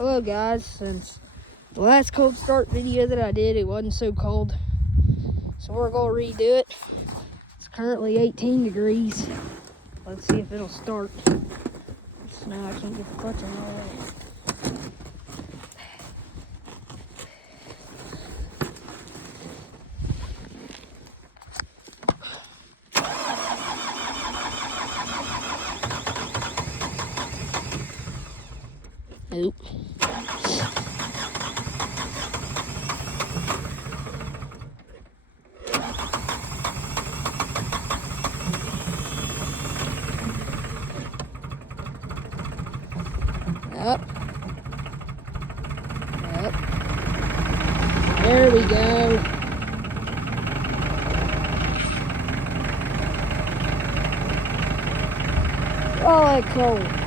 Hello guys, since the last cold start video that I did, it wasn't so cold. So we're gonna redo it. It's currently 18 degrees. Let's see if it'll start. So now I can't get the clutch on all of it. Nope. Up. Up. There we go. Oh, it's cold.